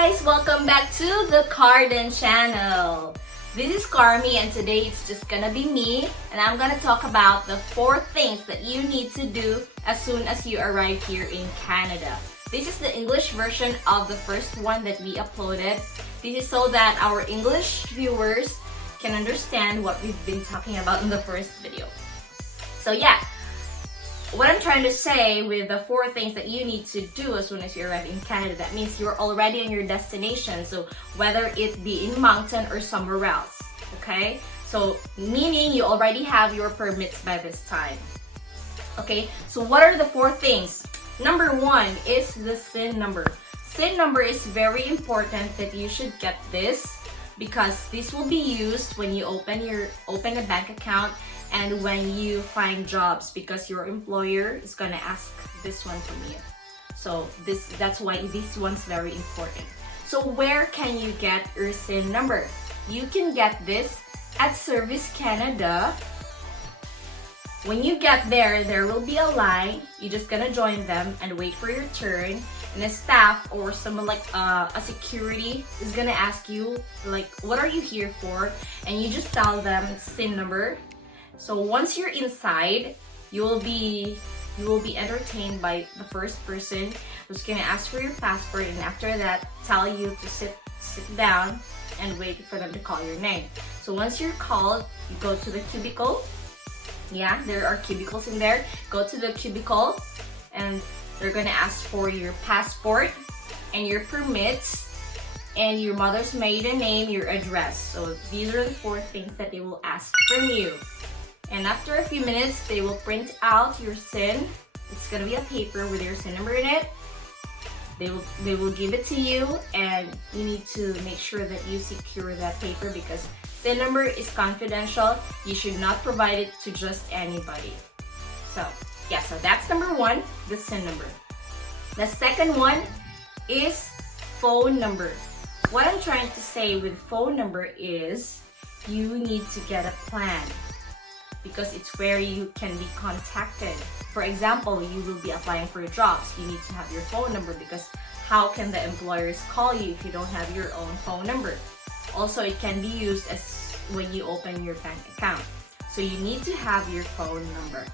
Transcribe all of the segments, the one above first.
guys! Welcome back to the Carden channel. This is Carmi and today it's just gonna be me and I'm gonna talk about the 4 things that you need to do as soon as you arrive here in Canada. This is the English version of the first one that we uploaded. This is so that our English viewers can understand what we've been talking about in the first video. So yeah, what I'm trying to say with the 4 things that you need to do as soon as you arrive in Canada, that means you're already on your destination. So whether it be in mountain or somewhere else, okay? So meaning you already have your permits by this time. Okay, so what are the 4 things? Number 1 is the SIN number. SIN number is very important that you should get this because this will be used when you open a bank account and when you find jobs, because your employer is gonna ask this one from you. So that's why this one's very important. So where can you get your SIN number? You can get this at Service Canada. When you get there, there will be a line. You're just gonna join them and wait for your turn. And a staff or someone like a security is gonna ask you like, what are you here for? And you just tell them SIN number. So once you're inside, you will be entertained by the first person who's gonna ask for your passport, and after that tell you to sit down and wait for them to call your name. So once you're called, you go to the cubicle. Yeah, there are cubicles in there. Go to the cubicle and they're gonna ask for your passport and your permits and your mother's maiden name, your address. So these are the 4 things that they will ask from you. And after a few minutes, they will print out your SIN. It's gonna be a paper with your SIN number in it. They will give it to you, and you need to make sure that you secure that paper because SIN number is confidential. You should not provide it to just anybody. So yeah, so that's number 1, the SIN number. The second one is phone number. What I'm trying to say with phone number is you need to get a plan, because it's where you can be contacted. For example, you will be applying for jobs. You need to have your phone number because how can the employers call you if you don't have your own phone number? Also, it can be used as when you open your bank account. So you need to have your phone number.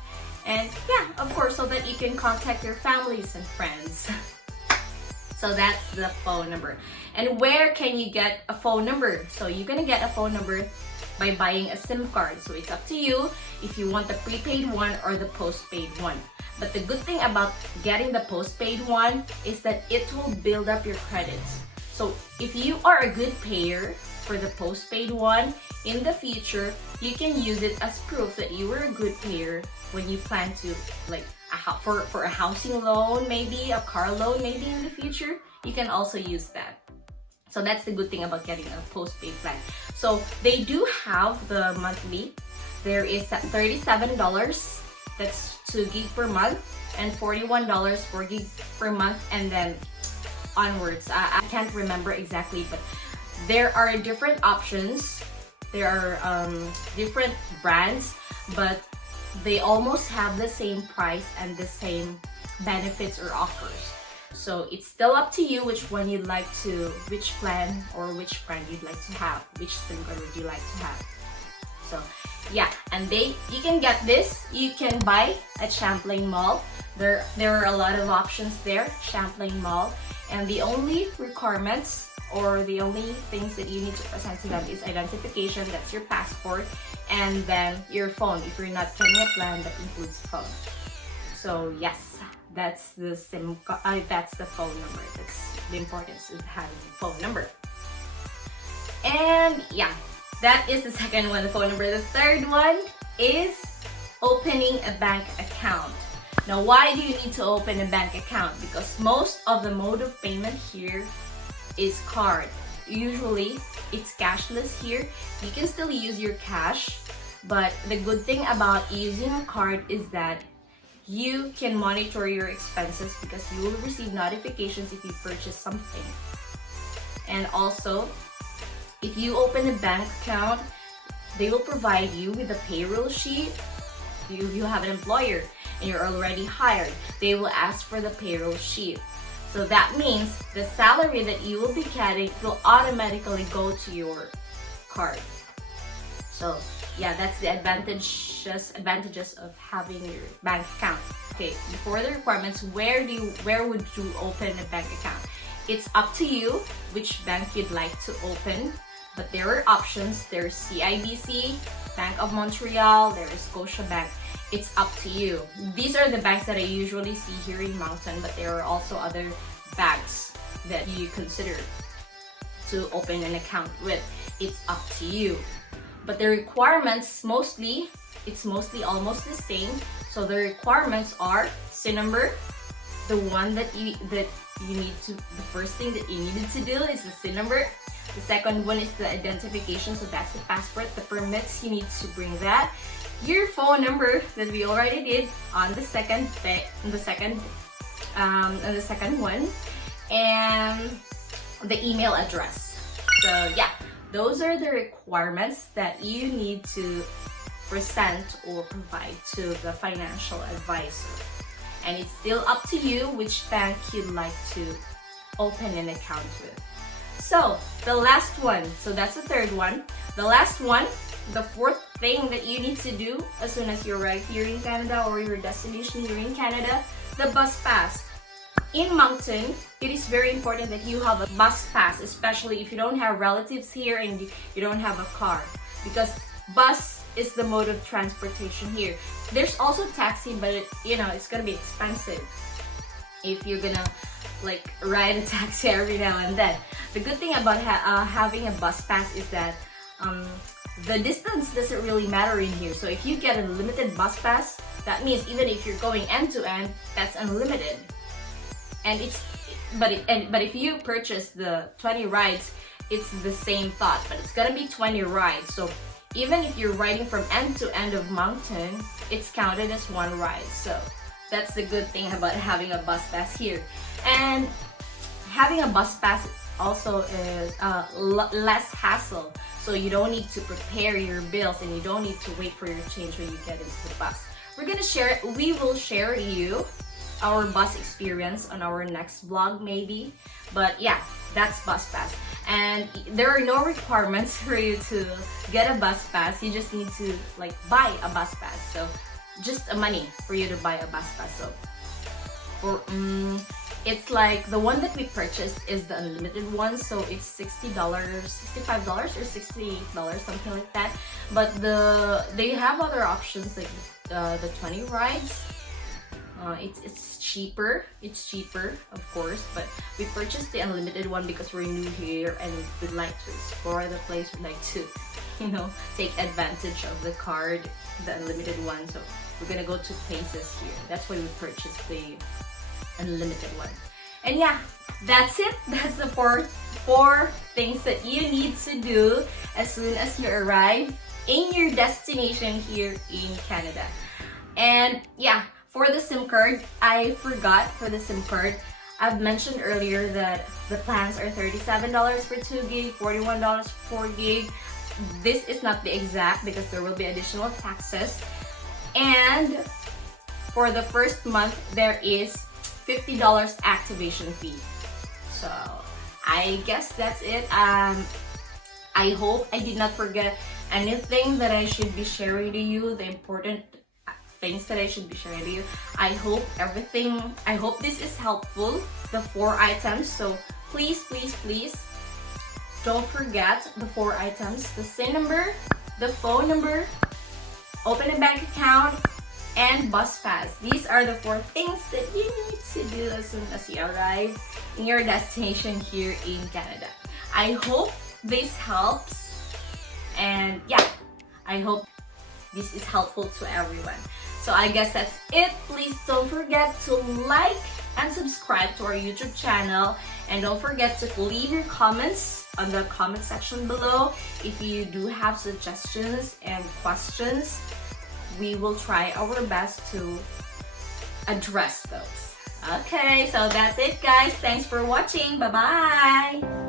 And yeah, of course, so that you can contact your families and friends. So that's the phone number. And where can you get a phone number? So you're gonna get a phone number by buying a SIM card. So it's up to you if you want the prepaid one or the postpaid one. But the good thing about getting the postpaid one is that it will build up your credits. So if you are a good payer for the postpaid one, in the future, you can use it as proof that you were a good payer when you plan to, like, for a housing loan, maybe a car loan, maybe in the future, you can also use that. So that's the good thing about getting a postpaid plan. So they do have the monthly. There is at $37, that's 2 gig per month, and $41 4 gig per month, and then onwards. I can't remember exactly, but there are different options. There are different brands, but they almost have the same price and the same benefits or offers. So it's still up to you which one you'd like to, which plan or which brand you'd like to have, which SIM card would you like to have. So yeah, and you can get this, you can buy at Champlain Mall. There are a lot of options there, Champlain Mall, and the only requirements or the only things that you need to present to them is identification, that's your passport, and then your phone if you're not getting a plan that includes phone. So yes, that's the that's the phone number. That's the importance of having a phone number. And yeah, that is the second one, the phone number. The third one is opening a bank account. Now, why do you need to open a bank account? Because most of the mode of payment here is card. Usually, it's cashless here. You can still use your cash, but the good thing about using a card is that you can monitor your expenses because you will receive notifications if you purchase something. And also, if you open a bank account, they will provide you with a payroll sheet. You have an employer and you're already hired. They will ask for the payroll sheet. So that means the salary that you will be getting will automatically go to your card. So yeah, that's the advantages of having your bank account. Okay, before the requirements, where would you open a bank account? It's up to you which bank you'd like to open, but there are options. There's CIBC, Bank of Montreal, there is Scotiabank. It's up to you. These are the banks that I usually see here in Moncton, but there are also other banks that you consider to open an account with. It's up to you. But the requirements it's mostly almost the same. So the requirements are SIN number. The one that you need to, the first thing that you needed to do is the SIN number. The second one is the identification, so that's the passport. The permits, you need to bring that. Your phone number that we already did on the second one, and the email address. So yeah, those are the requirements that you need to present or provide to the financial advisor. And it's still up to you which bank you'd like to open an account with. So the last one, so that's the third one. The last one, the fourth thing that you need to do as soon as you arrive here in Canada or your destination here in Canada, the bus pass. In Moncton, it is very important that you have a bus pass, especially if you don't have relatives here and you don't have a car, because bus is the mode of transportation here. There's also taxi, but it's gonna be expensive if you're gonna like ride a taxi every now and then. The good thing about having a bus pass is that the distance doesn't really matter in here. So if you get a limited bus pass, that means even if you're going end to end, that's unlimited. And but if you purchase the 20 rides, it's the same thought, but it's gonna be 20 rides. So even if you're riding from end to end of Moncton, it's counted as one ride. So that's the good thing about having a bus pass here. And having a bus pass also is less hassle. So you don't need to prepare your bills and you don't need to wait for your change when you get into the bus. We will share you our bus experience on our next vlog maybe. But yeah, that's bus pass. And there are no requirements for you to get a bus pass. You just need to like buy a bus pass. So just money for you to buy a bus pass. So for it's like the one that we purchased is the unlimited one, so it's $60, $65 or $68, something like that. But they have other options like the 20 rides. It's cheaper. It's cheaper, of course, but we purchased the unlimited one because we're new here and we'd like to explore the place. We'd like to, take advantage of the card, the unlimited one. So we're gonna go to places here. That's why we purchased the unlimited one. And yeah, that's it. That's the four things that you need to do as soon as you arrive in your destination here in Canada. And yeah, for the SIM card, I forgot for the SIM card. I've mentioned earlier that the plans are $37 for 2 gig, $41 for 4 gig. This is not the exact because there will be additional taxes. And for the first month, there is $50 activation fee. So I guess that's it. I hope I did not forget anything that I should be sharing to you, the important things that I should be sharing to you. I hope this is helpful, the 4 items. So please don't forget the 4 items: the SIN number, the phone number, open a bank account, and bus pass. These are the 4 things that you need to do as soon as you arrive in your destination here in Canada. I hope this helps, and yeah, I hope this is helpful to everyone. So I guess that's it. Please don't forget to like and subscribe to our YouTube channel, and don't forget to leave your comments on the comment section below. If you do have suggestions and questions, we will try our best to address those. Okay, so that's it guys. Thanks for watching. Bye-bye.